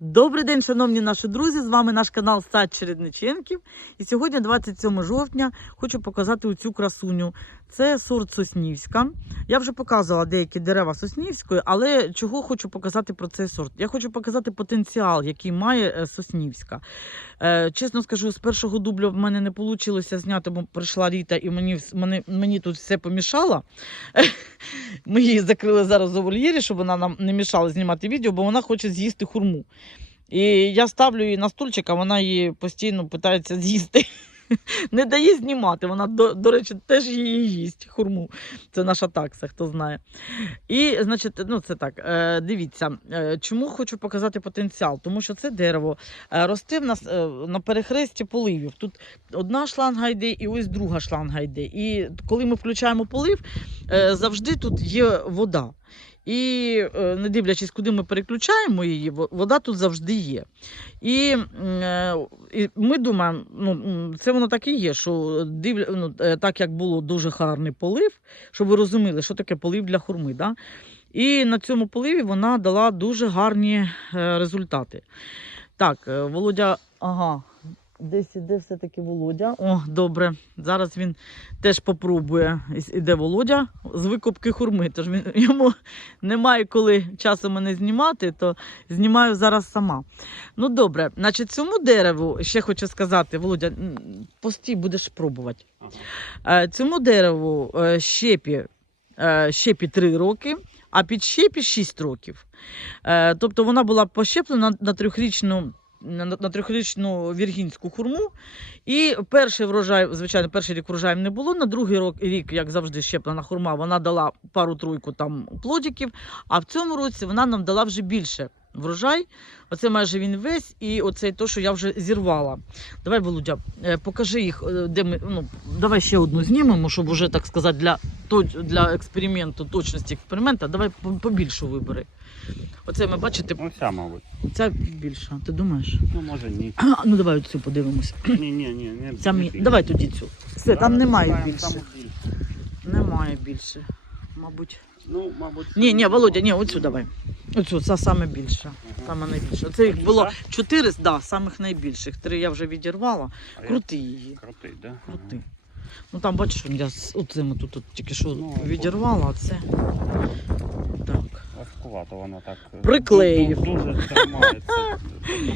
Добрий день, шановні наші друзі! З вами наш канал Сад Чередниченків. І сьогодні, 27 жовтня, хочу показати цю красуню. Це сорт Соснівська. Я вже показувала деякі дерева Соснівської, але чого хочу показати про цей сорт? Я хочу показати потенціал, який має е, Соснівська. Е, чесно скажу, з першого дубля в мене не вийшло зняти, бо прийшла Ріта і мені, мені, мені тут все помішало. Ми її закрили зараз у вольєрі, щоб вона нам не мішала знімати відео, бо вона хоче з'їсти хурму. І я ставлю її на стульчик, а вона її постійно питається з'їсти. Не дає знімати. Вона, до, до речі, теж її їсть хурму. Це наша такса, хто знає. І, значить, ну це так. е, Дивіться, е, чому хочу показати потенціал? Тому що це дерево е, росте в нас на перехресті поливів. Тут одна шланга йде і ось друга шланга йде. І коли ми включаємо полив, завжди тут є вода. І е, не дивлячись, куди ми переключаємо її, вода тут завжди є. І, е, і ми думаємо, ну це воно так і є, що дивля, ну, е, так як було дуже гарний полив, щоб ви розуміли, що таке полив для хурми. Да? І на цьому поливі вона дала дуже гарні результати. Так, Володя, ага, десь іде все-таки Володя. О, добре. Зараз він теж попробує. Іде Володя з викупки хурми. Тож він йому немає коли часу мене знімати, то знімаю зараз сама. Ну добре, значить, цьому дереву ще хочу сказати, Володя, постій будеш пробувати. Е, Цьому дереву е, щепі, е, щепі 3 роки, а під щепі 6 років. Тобто вона була пощеплена на трьохрічну. На, трьохрічну віргінську хурму. І перший врожай, звичайно, перший рік врожаю не було. На другий рок- рік, як завжди, щеплена хурма, вона дала пару-тройку там плодиків. А в цьому році вона нам дала вже більше врожай. Оце майже він весь, і оце то, що я вже зірвала. Давай, Володя, е, покажи їх, е, де ми. Ну, давай ще одну знімемо, щоб уже так сказати, для, для експерименту, точності експерименту. Давай по- побільшу вибери. Оце ми бачите, Ну, вся, мабуть. ця більша. Ти думаєш? Ну, може, ні. А, ну давай цю подивимося. Ні, ні, ні, не Ця мі... більше. Давай тоді цю. Все, там немає більше. саму більшу. Немає більше. Мабуть. Ну, мабуть. Ні, ні, Володя, ні, оцю давай. Оцю, це саме більша. Ага. Саме найбільше. Це їх було чотири, да, самих найбільших. Три я вже відірвала. А я- Крути її. Крутий, да? Крути. Ну там бачиш, я з оцими тут, тут тільки що Ну, відірвала, а це. Так. Важкувато воно так. е, Приклеїв. ду- Дуже тримається.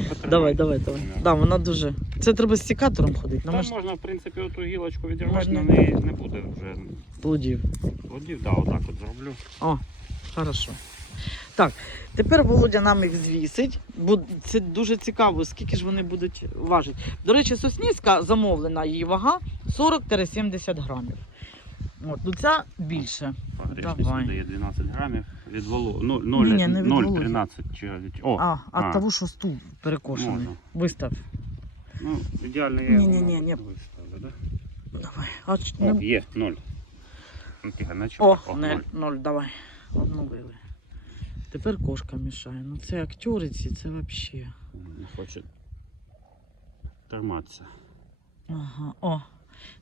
Потримай. Давай, давай, давай. Да, вона дуже. Це треба з секатором ходити. Там може, можна, в принципі, оту гілочку відірвати, Можна. на неї не буде вже плодів. плодів. Да, отак от зроблю. О, хорошо. Так, тепер Володя нам їх звісить, бо це дуже цікаво, скільки ж вони будуть важити. До речі, Соснівська замовлена її вага 40-70 грамів. От, ну ця більше. Давай. дає 12 грамів від. Ну, не від 0,13 чи... О, А, а, а. того, що стул перекошений. Можна. Вистав. ну, ідеально я Ні, ні, ні, ні. виставлю, да? Давай. А, О, ну, є, 0. Ну, тихо, на о, О, не, ноль. ноль, давай. Одну вили. Тепер кошка мішає. Ну це актюриці, це взагалі. Не хоче триматися. Ага, о.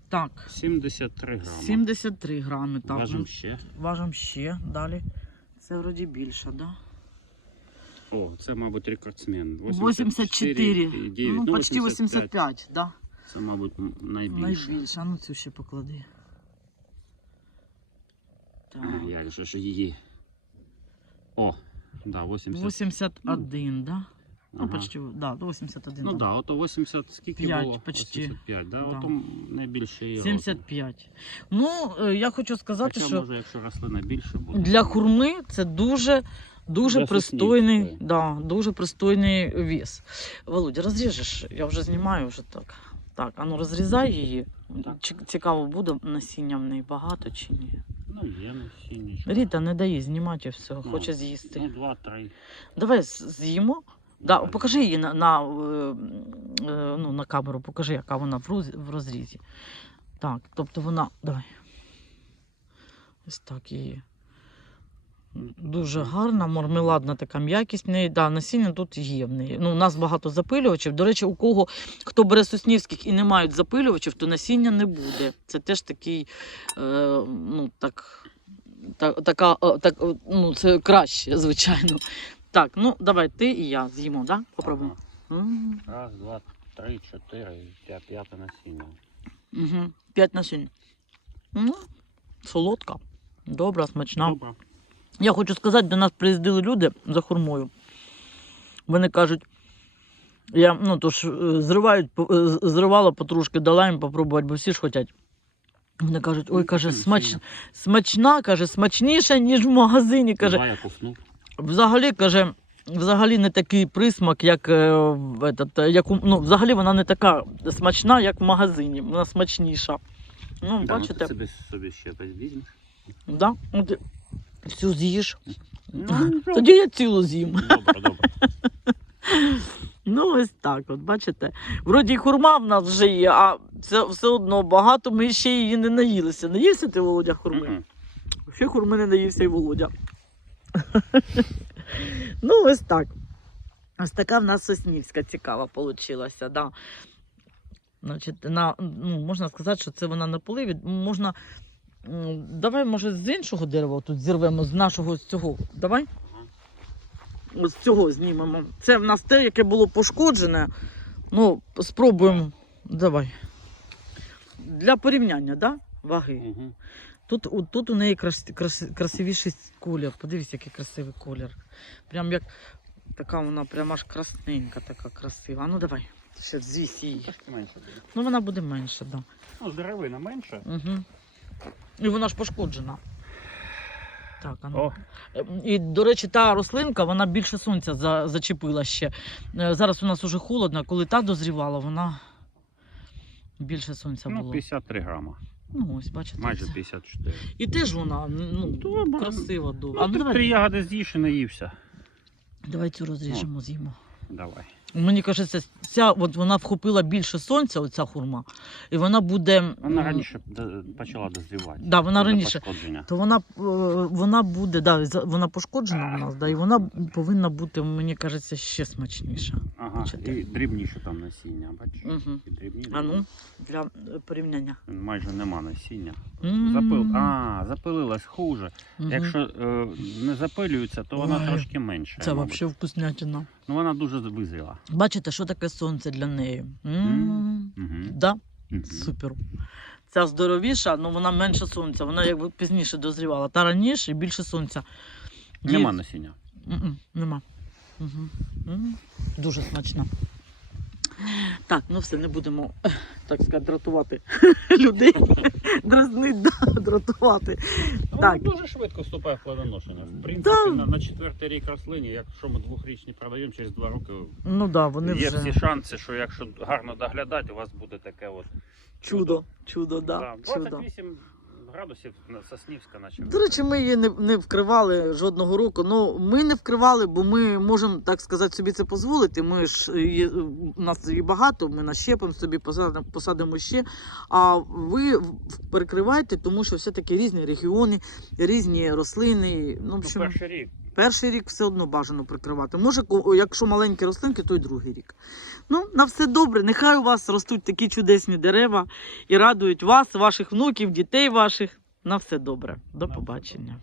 Так, 73 грами. 73 грами. Так, Важимо ну, ще. Важимо ще. Далі. Це вроді більше, да? О, це, мабуть, рекордсмен. 84. 84,9. Ну, почти 85. 85, да. Це, мабуть, найбільше. Найбільше. А ну цю ще поклади. Так. А, Як же ж її. О, да, 80. 81, да? Ну, Ага. почти, да, до 81. Ну да. да, ото 80, скільки П'ять було? почти. 85, да? Да. Ото найбільше її. 75. Ну, е, я хочу сказати, Хоча, що може, якщо рослина більше буде. для хурми це дуже. Дуже Для пристойний, да, дуже пристойний вес. Володя, розріжеш, я вже знімаю вже так. Так, а ну розрізай її. Так. Чи- Цікаво, буде насіння в неї багато чи ні. Ну, є що. Ріта не дає знімати все, Ну, хоче з'їсти. Ну, два-три. Давай з- з'їмо. Да, Давай. покажи її на, на, е, е, ну, на камеру, покажи, яка вона в, роз, в розрізі. Так, тобто вона. Давай. Ось так її. Дуже гарна, мармеладна така м'якість неї. Да, насіння тут є в неї. Ну, у нас багато запилювачів. До речі, у кого хто бере соснівських і не мають запилювачів, то насіння не буде. Це теж такий, е, ну так, та, така, е, так, ну, це краще, звичайно. Так, ну давай ти і я з'їмо, да? Попробуємо. М, Раз, два, три, чотири, п'я- п'яте насіння. Угу. П'ять насінь. Ну, солодка, добра, смачна. Добре. Я хочу сказати, до нас приїздили люди за хурмою. Вони кажуть, я, ну то ж е, зривають, е, зривала потрошки, дала їм попробувати, бо всі ж хочуть. Вони кажуть, ой, каже, смач, смачна, каже, смачніша, ніж в магазині. Каже, взагалі, каже, взагалі не такий присмак, як, е, этот, як ну, взагалі вона не така смачна, як в магазині. Вона смачніша. Ну, Да, ну, ти собі, собі ще візьмеш. да? Всю з'їш. Ну, Тоді я цілу з'їм. Добре, добре. Ну, ось так, от бачите. Вроді хурма в нас вже є, а це все одно багато ми ще її не наїлися. Наївся ти, Володя, хурми? Мгм. Ще хурми не наївся і Володя. ну, ось так. Ось така в нас соснівська цікава получилася. Да. Значить, на, ну, можна сказати, що це вона на поливі. Можна. Давай, може, з іншого дерева тут зірвемо, з нашого з цього. Давай. Ось цього знімемо. Це в нас те, яке було пошкоджене. Ну, спробуємо. Давай. Для порівняння, да? Ваги. Мгм. Тут, у- тут у неї крас, крас, красивіший колір. Подивись, який красивий колір. Прям як така вона прям аж красненька, така красива. А ну давай, ще звісь її. Трошки менше буде. Ну вона буде менша, так. Ну, деревина менше. Угу. І вона ж пошкоджена. Так, ну. О, Е, І, до речі, та рослинка вона більше сонця за, зачепила ще. Е, Зараз у нас уже холодно, коли та дозрівала, вона більше сонця ну, було. 53 грама. Ну, ось, бачите. Майже 54. І теж вона ну, Добре. красива, добра. Ну, А ну, ти три давай, ягоди з'їш і наївся. давай цю розріжемо, з'їмо. Давай. Мені кажеться, ця от вона вхопила більше сонця, оця хурма, і вона буде. Вона раніше почала дозрівати. Да, вона раніше. То вона, е, вона буде, да, вона пошкоджена у нас, да, і вона повинна бути, мені кажеться, ще смачніша. Ага, Бачите? і дрібніше там насіння, бачиш? Угу. І дрібні. А ну, для е, порівняння. Майже нема насіння. Запил... А, запилилась хуже. Мгм. Якщо е, не запилюється, то вона Ой, трошки менше. Це взагалі вкуснятина. Ну вона дуже визріла. Бачите, що таке сонце для неї? Угу. Да, Угу. супер. Ця здоровіша, але вона менше сонця. Вона якби пізніше дозрівала. Та раніше більше сонця. Їй- Нема насіння. Нема. Угу. Дуже смачно. Так, ну все, не будемо, так сказати, дратувати людей. Дразнить, да, дратувати. Так. дуже швидко вступає в плодоношення. В принципі, Да. на, на четвертий рік рослині, якщо ми двохрічні продаємо, через два роки Ну да, вони є вже всі шанси, що якщо гарно доглядати, у вас буде таке от чудо, чудо, да, Да, чудо. 28 градусів Соснівська, наче. До речі, ми її не, не вкривали жодного року. Ну, ми не вкривали, бо ми можемо, так сказати, собі це дозволити. Ми ж є, у нас її багато, ми нащепимо собі, посадимо, посадимо ще. А ви перекриваєте, тому що все-таки різні регіони, різні рослини. Ну, в Ну, перший рік. Перший рік все одно бажано прикривати. Може, якщо маленькі рослинки, то й другий рік. Ну, на все добре. Нехай у вас ростуть такі чудесні дерева і радують вас, ваших внуків, дітей ваших. На все добре. До побачення.